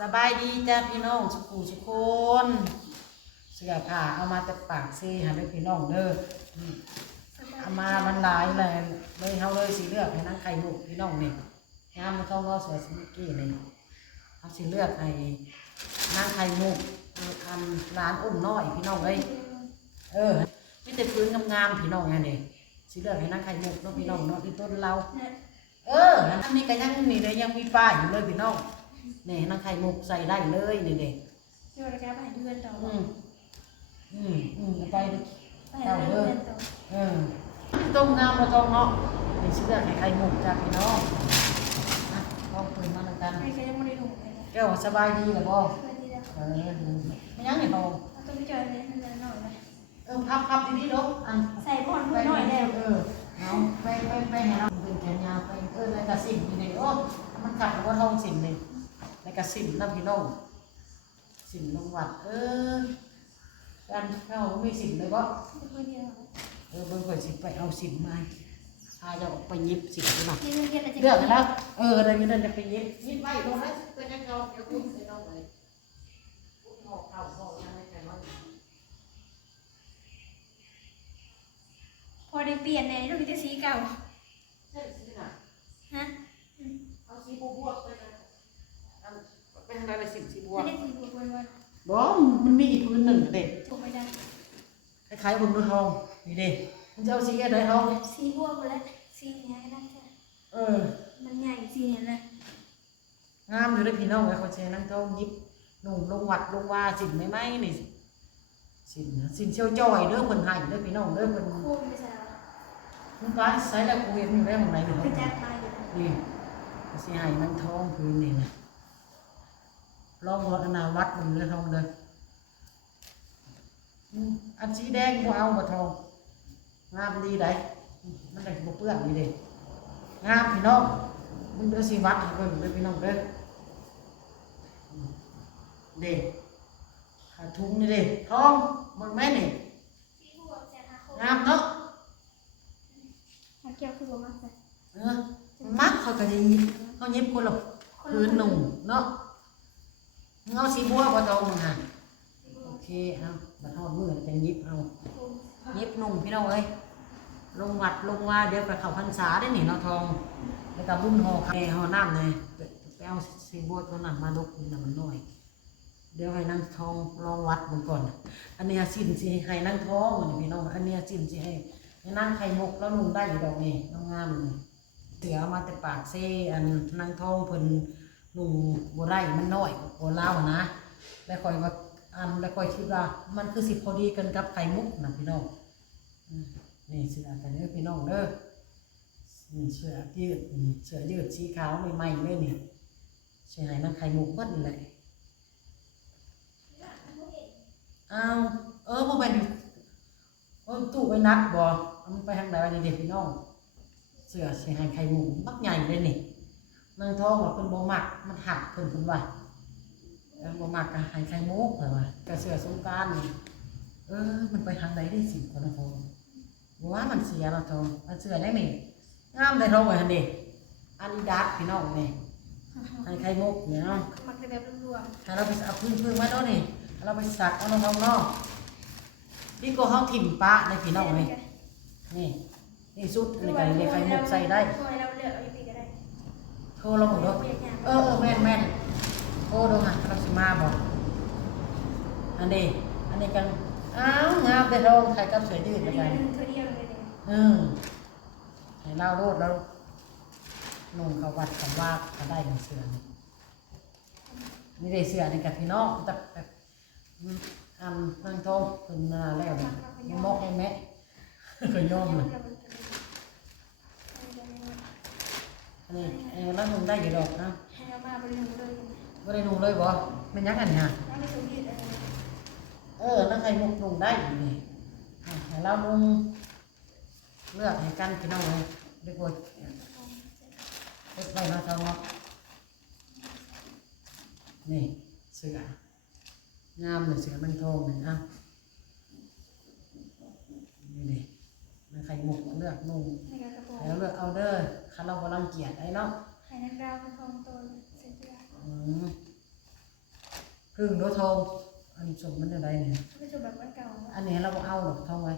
สบายดีจ้าพี่น้องสุขุสุคนเสื้อผ้าเอามาแต่ปากซีหาด้วยพี่น้องเด้อเอามามันหลายเลยเฮาเลยสีเลือกให้นั่งไข่มุกพี่น้องนี่งามมันเข้าก็เสือสมิกี้นี่เอาสีเลือกให้นั่งไข่มุกอันร้านอุ้มน้อยพี่น้องเลยไม่แต่พื้นงามๆพี่น้องไงนี่สีเลือกให้นั่งไข่มุกเนาะพี่น้องเนาะที่ต้นเราอันนี้ก็ยังมีเลยยังมีป้ายอยู่เลยพี่น้องนี่นั่งไข่มุกใส่ได้เลยนี่เด็กเดี๋ยวเราจะไปเดือนต่อไปเดือนต่อต้มน้ำมาต้มเนาะนี่ชื่อไข่มุกจากพี่น้องลองคุยมาแล้วกันไม่เคยยังไม่ได้ดูเลยแก้วสบายดีหรือเปล่าไม่ยังเนี่ยเราต้องไปเจอเลยมันหน่อยไหมพับดีๆลูกใส่บอลมือหน่อยแล้วเอาไปให้เราเป็นแขนยาวไปในกระสินอยู่ในมันขัดว่าทองสินเลยในกระสินนะพี่น้องสินลงวัดการเข้าไม่สินเลยก็เบิ่งก่อนสิไปเอาสินมาพาจะออกไปยิบสินไปหน่อยเลือกแล้วอะไรเงี้ยจะไปยิบไว้ตรงนั้นเป็นยังไงเดี๋ยวคุณไปน้องเลยห่อข้าวห่ออะไรกันบ้างพอได้เปลี่ยนในรูปที่สีเก่าใช่สีน่ะฮะเอาสีบัวไปนะเป็นอะไรสีบัวไม่ได้สีบัววันบ่มันมีอีกพื้นหนึ่งเด็ดถูกไม่ได้คล้ายๆบนมือทองนี่เด็ดมันจะเอาสีอะไรทองสีบัวหมดแล้วสีเนี้ยก็ได้ใช่มันใหญ่สีเนี้ยนะงามอยู่ด้วยพี่น้องไอ้คนเชนั่งท้องยิบหนุ่มลงวัดลงว่าสินไม่นี่สินเชี่ยวจ่อยเด้อคนหายเด้อพี่น้องเด้อคนคู่ไม่ใช่มันฟ้าใส่แล้วกูเห็นอยู่ได้ของไหนหนูไปจัดมาอยู่นี่สีหายนั่งท้องพื้นนี่นะลองวัดนาวัดมันเลยทองเด้ออันสีแดงกูเอามาทองงามดีได้มันได้บุเปื้อนนี่เด้งามพี่น้องมึงเด้อสีวัดให้เบิ่งเด้อพี่น้องเด้อเด้ขาทุงนี่เด้ทองมึงแม่นี่งามเนาะเกี่ยวคือบ่มากเลยมักเขาก็จะเขายิบคนละพื้นหนุ่มเนาะเงาสีบัวบ่ทองมึงฮะโอเคเอาบัดทอดมือจะยิบเอายิบหนุ่มพี่น้องเอ้ยลงวัดลงว่าเดี๋ยวไปเข้าพรรษาได้หนิเนาะทองแล้วก็บุญห่อแก่ห่อน้ำเลยไปเอาสีบัวตัวนั้นมาลุกนี่มันน้อยเดี๋ยวให้นั่งทองลองวัดมันก่อนอันนี้สินสิให้นั่งทองนี่พี่น้องอันนี้สินสิให้นั่งไข่มุกแล้วนุ่งได้อยู่ดอกนี่งามเลยเสือมาแต่ปากเซ่อันนั่งทองเพิ่นนุ่งบัวไร่มันน้อยบัวเล่านะแล้วคอยว่าแล้วคอยคิดว่ามันคือสิพอดีกันกับไข่มุกนะพี่น้องนี่เสือกันเด้อพี่น้องเด้อนี่เสือยืดสีขาวใหม่ๆเลยนี่เสือให้นั่งไข่มุกเบิ้ลเลยบ่เป็นตู้ไว้นัดบ่มันไปทางไหนนี่เด็กพี่น้องเสือสิให้ไข่มุกบักใหญ่เลยนี่นางทองว่าเพิ่นบ่มักมันหักเพิ่นว่าบ่มักก็ให้ไข่มุกเพิ่นว่าก็เสือสงกรานต์นี่มันไปทางไหนได้สิคนละทองบ่ว่ามันเสียแล้วทองมันเสือได้นี่งามได้ทองไว้หั่นดิอาดิดาสพี่น้องนี่ให้ไข่มุกเนี่ยเนาะมักจะแบบรวมๆถ้าเราไปเอาพึ่งไว้เนาะนี่เราไปสักเอาทองเนาะนี่ก็เฮาถิ่มปะในพี่น้องนี่สุดนี่ก็นี่ไข่มุกใส่ได้เราเลือกเอาอีกก็ได้โทรเราหมดแล้วแม่นโทรดูค่ะเราสิมาบอกอันนี้กันงามแต่เราใครกับเสือยืดไปไหนให้เราโลดแล้วนุ่งเขาวัดเขาว่าเขาได้เสือนี่ได้เสือในกับพี่น้องแต่นั่งทองเป็นแล้วมอกให้แม่เคยย่อมเลยนี่แล้วนุ่งได้กี่ดอกนะให้เรามาบริโภคเลยบ่ได้นุ่งเลยบ่เป็นยังไงเนี่ยนั่งใครมุกนุ่งได้นี่ให้เรานุ่งเลือกให้กันพี่น้องเลยเด็กวัยเด็กวัยมาทองนี่เสืองามเลยเสือมันทองเลยนะนี่นั่งใครมุกเลือกนุ่งแล้วเลือกเอาเด้อข้าเรากำลังเกียดไอ้เนาะให้นักดาวเป็นทองตัวเสีย พึ่งโดทองอันส่งมันอะไรเนี่ย ไม่จบแบบเก่า อันนี้เราเอาหรอกทองไว้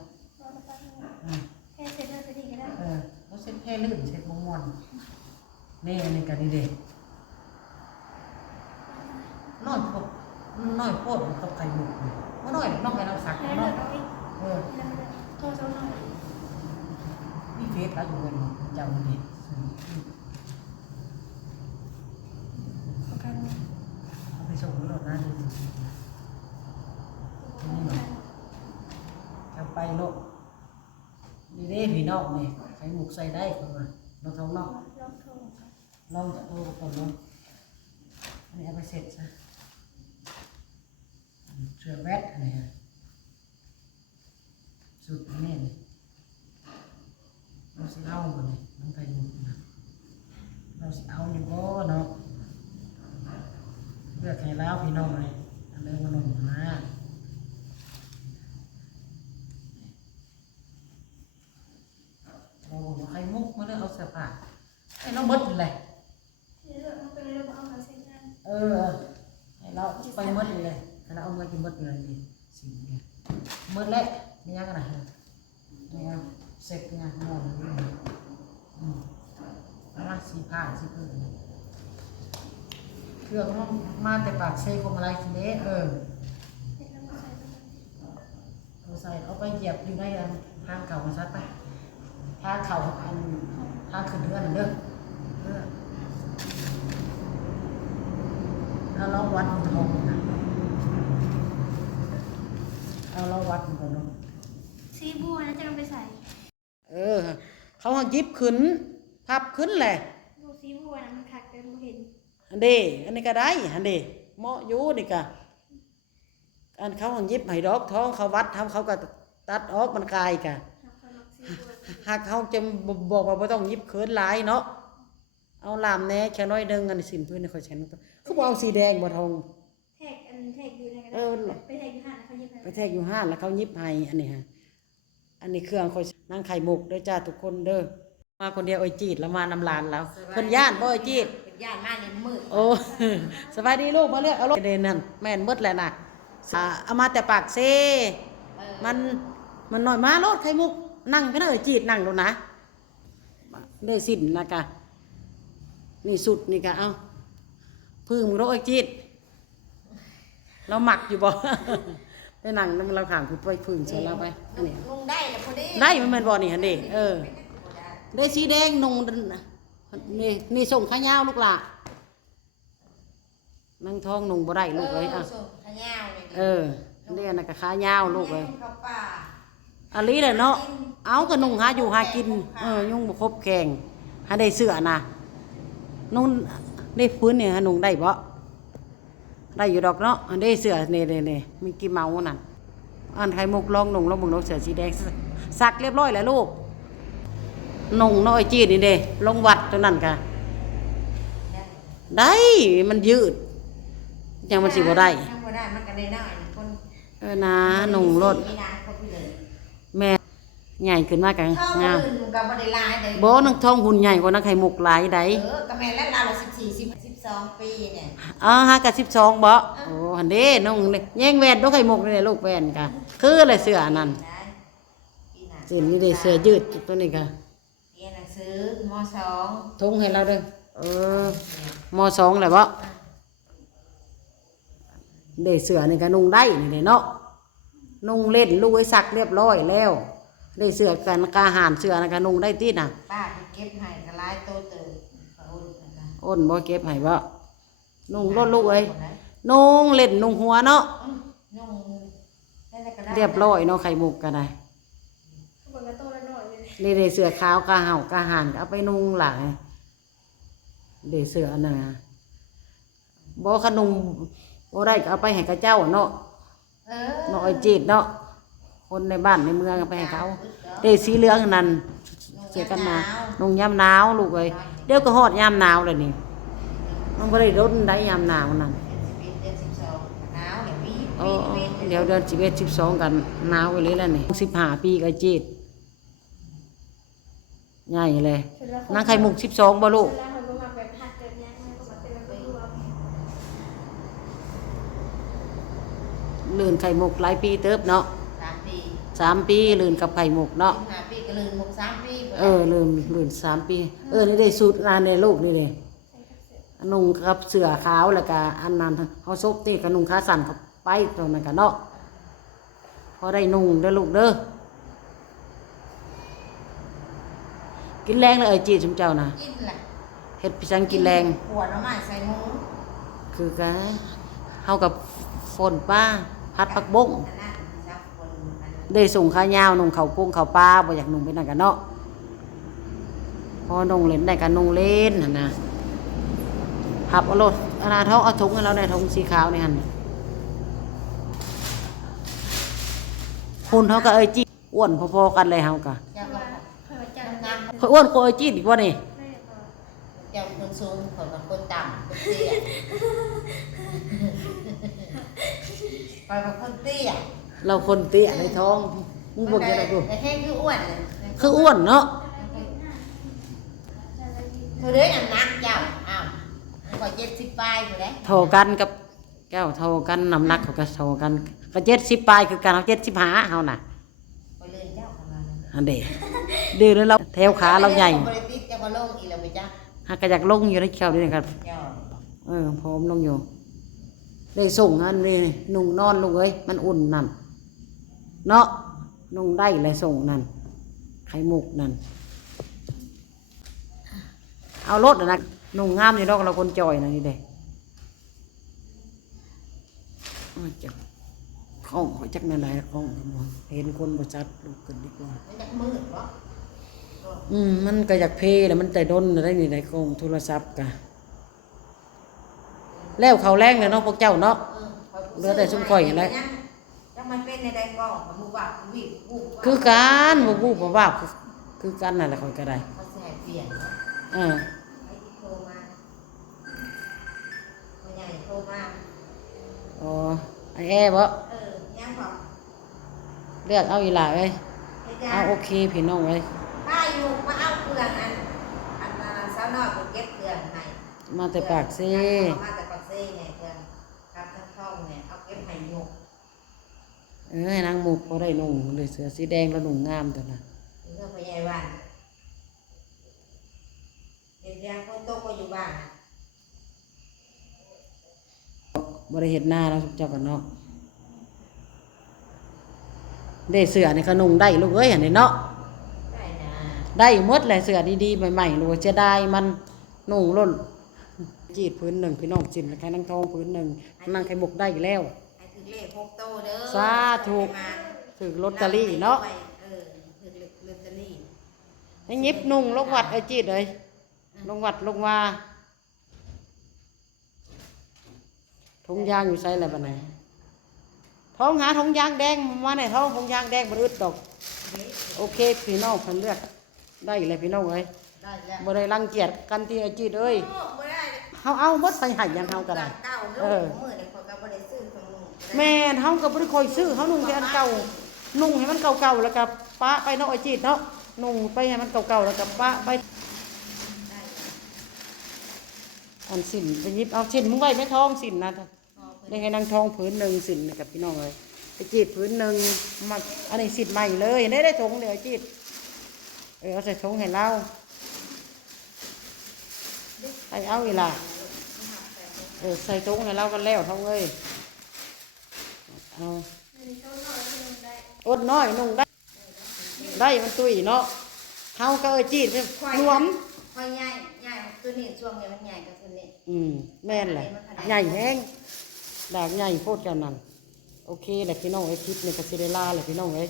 แค่เซ็ตแล้วจะดีก็ได้เราเซ็ตแค่ลื่นเซ็ตม้วนนี่อันนี้กันดีเด็น้อยพวกน้อยโพดมันต้องไข่หมูมันน้อยน้องให้เราสัก แล้ว น้อย เราอีกโทษเจ้าหน่อย นี่เฟซแล้วอยู่กันเจ้าดี ประกัน เอาไปส่งรถนะดีจะไปโลกดีเด้พี่น้องนี่ไข่หมูใส่ได้คนมาเราท้องนอก ลองโทร ลองจะโทรก่อนเนาะอันนี้เอาไปเสร็จซะเสื้อแวดอันนี้สุดนี่นี่เราสิเอาหมดเลยน้องไข่หมูนะเราสิเอาอยู่บ่เนาะเลือกให้แล้วพี่น้องเลยอันเดิมมาหนุ่มนะเราบอกว่าไข่มุกมาเลยเอาเสื้อผ้าให้น้องเบิดเลย นี่เราเป็นเรื่องเอามาเซ็นงาน ให้เราไปหมดเลยให้เราเอาเงินกินหมดเลยดิสิ่งนี้หมดแล้วมียังไงนี่ครับเสร็จงานหมดเลยแล้วมาสีผ้าสีพื้นเครื่องมาแต่ปากเซ่กอะไรทีนี้เอาใส่เอาไปเหยียบอยู่ในทางเก่ามาซัดไปทางเข่าอันทางขึ้นเรือนเด้อเอาเราวัดทองนะเอาเราวัดก่อนเนาะ ซีบัวนะจะลงไปใส่ เขายิบขึ้นพับขึ้นแหละ ดูซีบัวนะมันขัดกันเห็น อันนี้ก็ได้อันเดเหมาะอยู่นี่กะอันเขายิบให้ดอกทองเขาวัดทำเขาก็ตัดออกมันกายกะหากเขาจะบอกว่าไม่ต้องยิบเขินหลายเนาะเอาลามแน่แค่น้อยเดิงอันสินพื้นในคอยใช้น้ำเขาบอกเอาสีแดงบ่ทองแทกอยู่ในไปแทกอยู่ห้างเขายิบ ไปแทกอยู่ห้านแล้วเขายิบให้อันนี้ฮะอันนี้เครื่องคอยนั่งไข่มุกด้วยจ้าทุกคนเด้อมาคนเดียวไอ้จีดแล้วมานำลานแล้วคนย่านบ่ไอ้จีด ย่านมาในมืด โอ้สบายดีลูกมาเลือกเอารถเดนนั่นแม่นมืดแหละน่ะเอามาแต่ปากเซ่มันหน่อยมารถไข่มุกนั่งก็ได้เอ้ยจีดนั่งดูนะเด้อสิ้นนะกะนี่สุดนี่กะเอาพึ่งรถไอ้จีดเราหมักอยู่บ่ได้นั่งนั่งเราขามคือไปพึ่งเสร็จแล้วไปอันนี้ ลุงได้แล้วพอดี ได้มันแม่นบ่นี่หั่นเด้ได้สีแดงนุ่งนี่ส่งข้าวยาวลูกล่ะนั่งท้องนุ่งบ่ได้ลูกเลยอ่ะ ขยาวเลย เรียนน่ะก็ขายาวลูกเลย เข้าป่า อันนี้แหละเนาะเอาก็นุ่งหาอยู่หากินยุ่งบ่ครบแข่งหาได้เสื้อน่ะนุ่งได้พื้นเนี่ยหานุ่งได้บ่ได้อยู่ดอกเนาะอันได้เสื้อนี่มีกี่เมานั่นอันไข่มุกลองนุ่งแล้วมึงเสื้อสีแดงซักเรียบร้อยแล้วลูกนุ่งน้อยจีนนี่เด้ลงวัดตัวนั้นค่ะได้มันยืดยังมันสิบ่ได้ บ่ได้มันก็ได้น้อยคน นะนุ่งรถ มีนานเขาพี่เลย แม่ใหญ่ขึ้นมากกัน ท้อง งาม อื่นก็บ่ได้ลายเลย บ่นังท้องหุ่นใหญ่กว่านักไข่มุกหลายใด ก็แม่และเรา12 ปีเนี่ย ฮะกับ12บ่โอ้หั่นเด้น้องแย่งแว่นดอกไข่มุกนี่ลูกแว่นกะคืออะไรเสื้อนั่นสินี่เด้เสื้อยืดตัวนี้กะ เรียนหนังสือม.2 ทงให้เราเด้อม.2แหละบ่เด้เสื้อนี่ก็นุ่งได้นี่เนาะนุ่งเล่นลูกไว้ซักเรียบร้อยแล้วได้เสื้อกันกาหารเสื้อนะก็นุ่งได้ติน่ะ ป้าเก็บให้ก็หลายโตเติบเขานะคะ อ้นบ่เก็บให้บ่นุ่งรถลูกเอ้ยนุ่งเล่นนุ่งหัวเนาะ นุ่งได้ก็ได้ เรียบร้อยเนาะไข่มุกก็ได้ เขาบอกว่าโตแล้วหน่อยเลย นี่ได้เสื้อขาวกาเห่ากาหารก็เอาไปนุ่งหลายได้เสื้ออันนั้นนะบ่ขนุ่งบ่ได้ก็เอาไปให้กับเจ้าเนาะเนาะไอ้จีดเนาะคนในบ้านในเมืองเอาไปให้เขาได้สีเหลืองนั่นเสื้อกันหนาวนุ่งยามหนาวลูกเอ้ยเดี๋ยวก็ฮอดยามหนาวเลยนี่มันบ่ได้ร้อนได้ยามหนาวนั่น เดือน12หนาวเนี่ยปี เดี๋ยวเดือน11 12กันหนาวไปเลยแล้วนี่15ปีก็จีดใหญ่เลยนางไข่มุก12บ่ลูก แล้วเขาก็มาแบบหัดเกิดยังไงก็มาเป็นแบบรวม ลื่นไข่มุกหลายปีเติบเนาะ 3 ปี 3 ปีลื่นกับไข่มุกเนาะ 5 ปีก็ลืมหมก3 ปี ลื่น3 ปีนี่ได้สูตรงานในลูกนี่เด้นุ่งกับเสื้อขาวแล้วก็อันนั้นเฮาซบตีกับนุ่งขาสั้นเข้าไปตรงนั้นก็เนาะพอได้นุ่งเด้อลูกเด้อกินแรงเลยจีชุมเจ้านะ กินแหละ เฮ็ดพิชังกินแรง ขวดน้ำมันใส่หมู คือกะเฮากับฝนป้าพัดผักบง อันนั้นซับคนอันนั้น ได้ส่งขายาวนุ่งข้าวโป่งข้าวปลาบ่อยากนุ่งไปนั่นกันเนาะพอนุ่งเล่นได้ก็นุ่งเล่นหั่นน่ะหับเอารถอนาท้องเอาถุงให้เราในถุงสีขาวนี่หั่นหุ่นเฮาก็จีอ้วนพอๆกันเลยเฮาก็ เจ้าก็ เพื่อจะ น้ำงาม ข่อยอ้วนกว่าจีอีกว่านี่ ไม่พอ เจ้าคนสูงคนกับคนต่ำคนเตี้ยไปกับคนเตี้ย เราคนเตี้ยในท้องมึงบ่จะได้ดู แต่แห้งคืออ้วนเลย คืออ้วนเนาะ เธอเด้น้ำหนักเจ้าอ้าวกว่า70 ปลายอยู่เลย เท่ากันกับแก้วเท่ากันน้ำหนักเขาก็เท่ากันก็70ปลายคือกันเฮา75เฮาน่ะ ไปเลื่อนเจ้าของเรา อันเด้ดื้อแล้วเราแถวขาเราใหญ่ บริติดจะมาลงอีแล้วไปจ้า หากก็อยากลงอยู่ในแก้วนี่ครับ เจ้า พร้อมลงอยู่ได้ส่งอันนี้นุ่งนอนลูกเอ้ยมันอุ่นนั่นเนาะนุ่งได้เลยส่งนั่นไข่มุกนั่นเอารถนะนุ่งงามนี่ดอกเราคนจอยนะนี่เด้จักข้องจักนั่นไหนข้องเห็นคนบ่ชัดลูกกันดีกว่า มันจะมืดวะ มันก็อยากเพลแล้วมันแต่ดนได้นี่ในกล้องโทรศัพท์กะแล้วเขาแรงเลยเนาะพวกเจ้าเนาะ เหลือแต่ซุ่มข่อยนั่นแหละ จะมันเป็นในใดกล้องกับมือว่าวิ่งวูบ คือการบ่บูบ่ว่าคือกันนั่นแหละค่อยก็ได้ เขาแสบเปลี่ยน เออ ไอ้ที่โทรมาคนใหญ่โทรมา อ๋อไอ้แอบ่ ยังบอก เลือกเอาอีหล่าเอ้ย ไอ้จ้า เอาโอเคพี่น้องเอ้ย ป้าอยู่มาเอาเครื่องอันสาวน้อยผมเก็บเครื่องให้ มาแต่ปากซิ มาแต่ปากซี่เนี่ยเครื่องกับทั้งช่องเนี่ยเอาเก็บให้หยก ให้นางหมุกบ่ได้นุ่งเลยเสื้อสีแดงแล้วนุ่งงามตัวน่ะ เรื่องพยาบ้านเด็กยังคนโตก็อยู่บ้าน บ่ได้เฮ็ดหน้าแล้วเจ้ากันเนาะได้เสื้อนี่ก็นุ่งได้ลูกเอ้ยอันนี้เนาะ ได้นะ ได้หมดแหละเสื้อดีๆใหม่ๆลูกจะได้มันนุ่งล้นจีดพื้นหนึ่งพี่น้องจินแล้วแค่นั่งทองพื้นหนึ่งนั่งไข่มุกได้อีกแล้ว ให้ถึงเลข6โตเด้อ สาธุ ถือลอตเตอรี่เนาะ ถึงลอตเตอรี่ ให้ยิบนุ่งลงวัดไอ้จีดเลยลงวัดลงว่าทงยางอยู่ใส่อะไรบ้างไหนท้องหาทงยางแดงมาในท้องทงยางแดงบรืดดอกโอเคพี่น้องเพิ่นเลือกได้เลยพี่น้องเอ้ย ได้แล้ว บ่ได้รังเกียจกันที่ไอ้จีดเอ้ย บ่ได้ เอาหมดไปให้ยังเฮาก็ได้ เก่าเด้อมื้อนี้เขาก็บ่ได้ซื้อของลุง แม่นเฮาก็บ่ได้ค่อยซื้อเฮานุ่งแต่อันเก่านุ่งให้มันเก่าๆแล้วก็ปะไปเนาะไอ้จีดเนาะนุ่งไปให้มันเก่าๆแล้วก็ปะไปอันสินไปหยิบเอาสินมึงไว้ไม่ท้องสินนะได้ให้นางทองผืนหนึ่งสินกับพี่น้องเลยไอ้จีดผืนหนึ่งมาอันนี้สินใหม่เลยได้ถุงเดี๋ยวไอ้จีดเอาใส่ถุงให้เราไปเอาอีหล่ะใส่ถุงให้เรากันแล้วท้องเอ้ยเอาอดน้อยนุ่งได้มันตุยเนาะเฮาก็ไอ้จีดรวม พอใหญ่ใหญ่ตัวนี้ช่วงนี้มันใหญ่กับตัวนี้ แม่นแหละใหญ่แห้งดากใหญ่โพดกันนั่นโอเคแหละพี่น้องไอ้คลิปนี่ก็สิได้ลาแหละพี่น้องเอ้ย